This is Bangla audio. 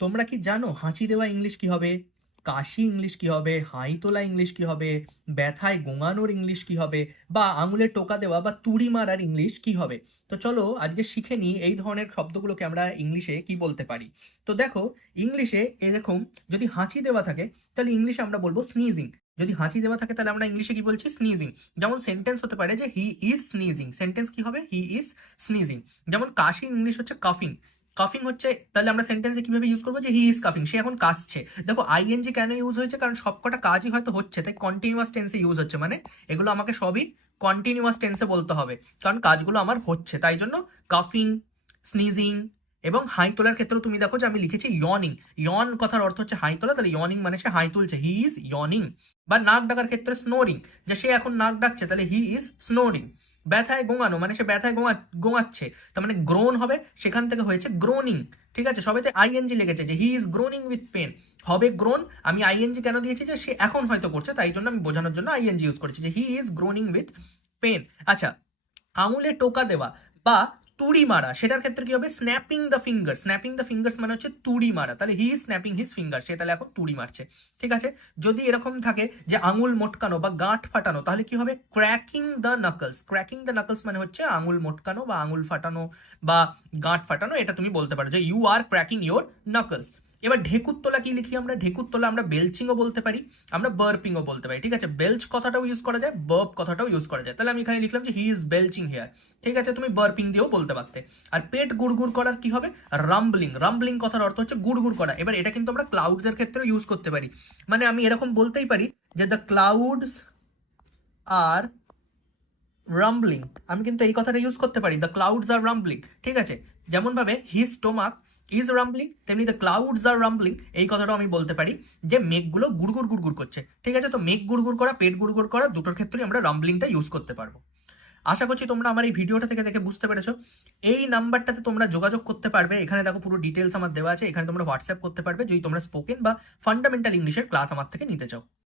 তোমরা কি জানো হাঁচি দেওয়া ইংলিশ কি হবে? কাশি ইংলিশ কি হবে? হাই তোলা ইংলিশ কি হবে? ব্যথায় গোঙানোর ইংলিশ কি হবে? বা আঙুলে টোকা দেওয়া বা তুড়ি মারার ইংলিশ কি হবে? তো চলো আজকে শিখে নিই এই ধরনের শব্দগুলোকে আমরা ইংলিশে কি বলতে পারি। তো দেখো, ইংলিশে এরকম যদি হাঁচি দেওয়া থাকে তাহলে ইংলিশে আমরা বলবো স্নিজিং। যদি হাঁচি দেওয়া থাকে তাহলে আমরা ইংলিশে কি বলছি? স্নিজিং। যেমন সেন্টেন্স হতে পারে যে হি ইজ স্নিজিং, সেন্টেন্স কি হবে? He is sneezing. যেমন কাশি ইংলিশ হচ্ছে কাফিং। কাফিং হচ্ছে, তাহলে আমরা সেন্টেন্সে কিভাবে ইউজ করবো যে হি ইজ কাফিং, সে এখন কাশছে। দেখো আইএনজি কেন ইউজ হয়েছে? কারণ সবকটা কাজই হয়তো হচ্ছে, তাই কন্টিনিউয়াস টেন্সে ইউজ হচ্ছে, মানে এগুলো আমাকে সবই কন্টিনিউয়াস টেন্সে বলতে হবে, কারণ কাজগুলো আমার হচ্ছে, তাই জন্য কাফিং, স্নিজিং। এবং হাই তোলার ক্ষেত্রেও তুমি দেখো যে আমি লিখেছি ইয়নিং। ইয়ন কথার অর্থ হচ্ছে হাই তোলা, তাহলে ইয়নিং মানে সে হাই তুলছে, হি ইজ ইয়নিং। বা নাক ডাকার ক্ষেত্রে স্নোরিং, যে সে এখন নাক ডাকছে, তাহলে হি ইজ স্নোরিং। ব্যথায় গোঙানো মানে সে ব্যথায় গোঙাচ্ছে, তার মানে গ্রোন হবে, সেখান থেকে হয়েছে গ্রোনিং। ঠিক আছে, সবেতে আইএনজি লেগেছে যে he is growing with pain, হবে গ্রোন। আমি আইএনজি কেন দিয়েছি? যে সে এখন হয়তো করছে, তাই জন্য আমি বোঝানোর জন্য আইএনজি ইউজ করেছি যে he is growing with pain. আচ্ছা, আঙুলে টোকা দেওয়া বা তুড়ি মারা, সেটার ক্ষেত্রে কি হবে? Snapping the finger. Snapping the fingers মানে হচ্ছে তুড়ি মারা, তাহলে he is snapping his finger, সে তাহলে এখন তুড়ি মারছে। ঠিক আছে, যদি এরকম থাকে যে আঙুল মোটকানো বা গাঁট ফাটানো, তাহলে কি হবে? Cracking the knuckles. Cracking the knuckles মানে হচ্ছে আঙুল মোটকানো বা আঙুল ফাটানো বা গাঁট ফাটানো, এটা তুমি বলতে পারো যে you are cracking your knuckles. এবার ঢেকুর তোলা কি লিখি আমরা? ঢেকুর তোলা আমরা বেলচিংও বলতে পারি, আমরা বার্পিংও বলতে পারি। ঠিক আছে, বেলচ কথাটাও ইউজ করা যায়, বার্প কথাটাও ইউজ করা যায়। তাহলে আমি এখানে লিখলাম যে হি ইজ বেলচিং হেয়ার। ঠিক আছে, তুমি বার্পিং দিয়েও বলতে পারতে। আর পেট গুড়গুড় করার কি হবে? রাম্বলিং। রাম্বলিং কথার অর্থ হচ্ছে গুড়গুড় করা। এবার এটা কিন্তু আমরা ক্লাউডসের ক্ষেত্রেও ইউজ করতে পারি, মানে আমি এরকম বলতেই পারি যে দ্য ক্লাউডস আর রাম্বলিং। আমি কিন্তু এই কথাটা ইউজ করতে পারি, দ্য ক্লাউডস আর রাম্বলিং। ঠিক আছে, যেমন ভাবে হিজ স্টোমাক ইজ রাম্বলিং, তেমনি দ্য ক্লাউডস আর রাম্বলিং এই কথাটাও আমি বলতে পারি যে মেঘগুলো গুড়গুড় গুড়গুড় করছে। ঠিক আছে, তো মেঘ গুড়গুড় করা, পেট গুড়গুড় করা, দুটোর ক্ষেত্রেই আমরা রাম্বলিংটা ইউজ করতে পারবো। আশা করছি তোমরা আমার এই ভিডিওটা থেকে দেখে বুঝতে পেরেছো। এই নাম্বারটাতে তোমরা যোগাযোগ করতে পারবে, এখানে দেখো পুরো ডিটেলস আমার দেওয়া আছে, এখানে তোমরা হোয়াটসঅ্যাপ করতে পারবে যদি তোমরা স্পোকেন বা ফান্ডামেন্টাল ইংলিশের ক্লাস আমার থেকে নিতে চাও।